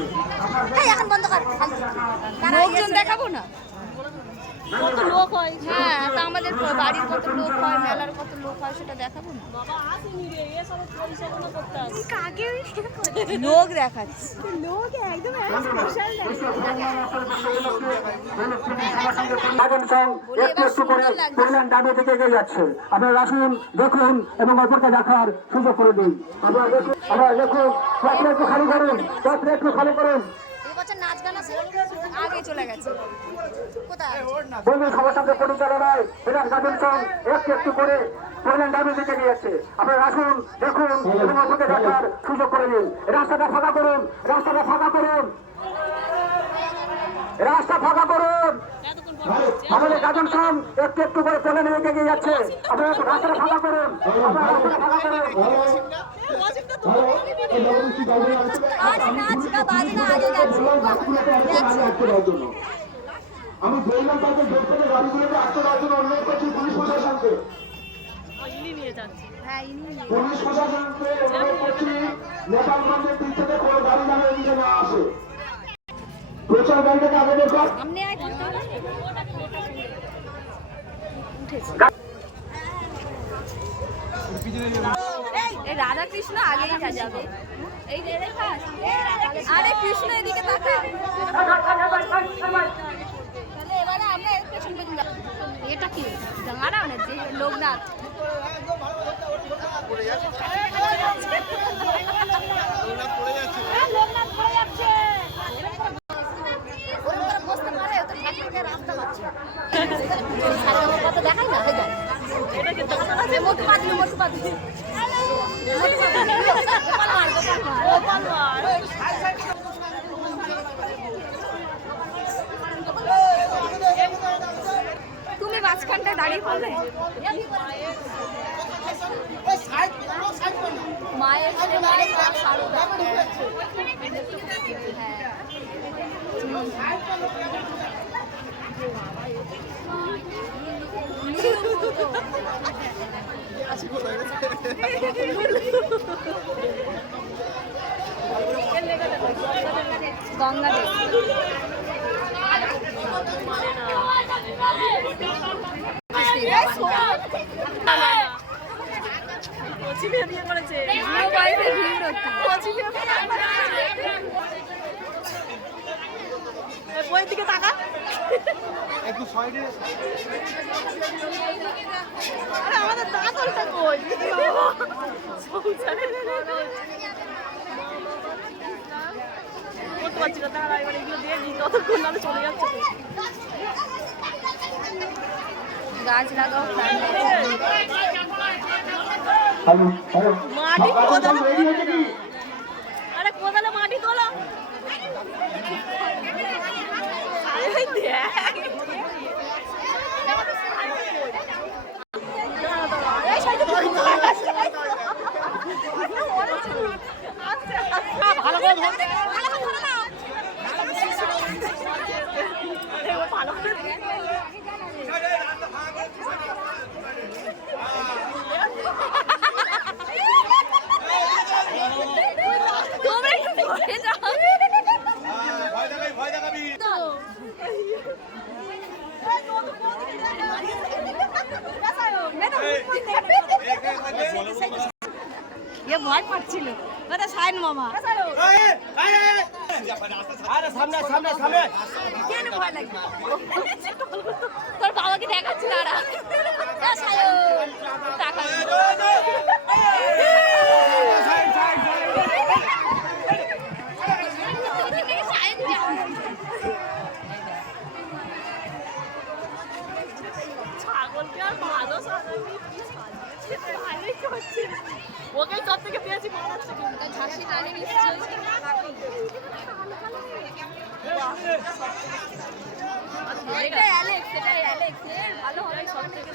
যাচ্ছে আপনারা এই এখন বন্ধ কর। লোকজন দেখাবো না? কত লোক হয়? হ্যাঁ তা আমাদের বাড়ির কত লোক হয় মেলার কত লোক হয় সেটা দেখাবো না? বাবা আসেনি রে এসব পরিচালনা করতে লোক দেখাচ্ছে। লোক একদম এগিয়ে যাচ্ছে। আপনারা আসুন, দেখুন এবং অপরকে দেখার সুযোগ করে দিন। আপনারা দেখুন আপনারা দেখুন একটু খালি করুন একটু খালি করুন এই বছর নাচ গান আছে আগে চলে গেছে। কোথায়? বন্ধু সবার সঙ্গে পরিচালনায় বিরাট গাজন সং একটু একটু করে কল্যাণ দাবি এগিয়ে যাচ্ছে আপনারা আসুন, দেখুন এবং সুযোগ করে নিন রাস্তাটা ফাঁকা করুন, রাস্তাটা ফাঁকা করুন। রাস্তা ফাঁকা করুন। আমাদের গাজন সং একটু একটু করে চলে নিয়ে এগিয়ে যাচ্ছে। আপনারা রাস্তাটা ফাঁকা করুন। আপনারা রাস্তাটা ফাঁকা করুন। অসুবিধা তো আজ নাচ না? বাজনা আগে যাচ্ছে যাচ্ছে আমি বললাম তাকে থেকে গাড়িগুলোকে আটকে দেওয়ার জন্য অনুরোধ করছি পুলিশ প্রশাসনকে হ্যাঁ পুলিশ প্রশাসনকে অনুরোধ করছি নেপালগঞ্জের দিক থেকে কোনো গাড়ি যেন এদিকে না? আসে প্রচার গাড়িটাকে আগে বের কর সামনে আয় করতে হবে এই রাধা কৃষ্ণ আগেই যাবে এই যে রে খাস আরে কৃষ্ণ এদিকে তাকা এবারে আমরা পেছন পেছন যাব। এটা কি? দাঁড়াও না যে লোকনাথ। গোপাল মার গোপাল মার তুমি মাঝখানটায় দাঁড়িয়ে পড়বে মায়ের সাথে মায়ের নাম সারদা হ্যাঁ গঙ্গা দেব বইয়ের দিকে তাকা। আরে আমাদের দাদলটা কই? করতে পারছি না তারা এবার এগুলো দিয়ে দিই ততক্ষণ নাহলে চলে যাচ্ছে। গাছ লাগাও মাটি কোদালে আরে কোদালে মাটি তোলো? দেখ। এই সাইডে ধরে ধরে আসছে। ভালো করে ধরতে ভালো করে ধরে নাও। আরে ও ভালো করে তোমরা একটু পরে যাও এ ভয় পাচ্ছিল। ওটা সাইন মামা। কেন ভয় লাগবে তোর বাবাকে দেখাচ্ছি দাঁড়া এ ছাগলকে আর ভালো সাজাবি কি সাজিয়েছে ভালোই করছে ওকে সব থেকে বেশি ঝাঁসি রানী এটা অ্যালেক্স এটা অ্যালেক্স ভালো হবে। সব থেকে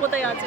কোথায় আছে?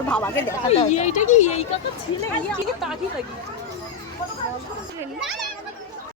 তারপর বাবাকে দেখাতে এইটা কি? এই কথা ছিল? তাকি লাগি।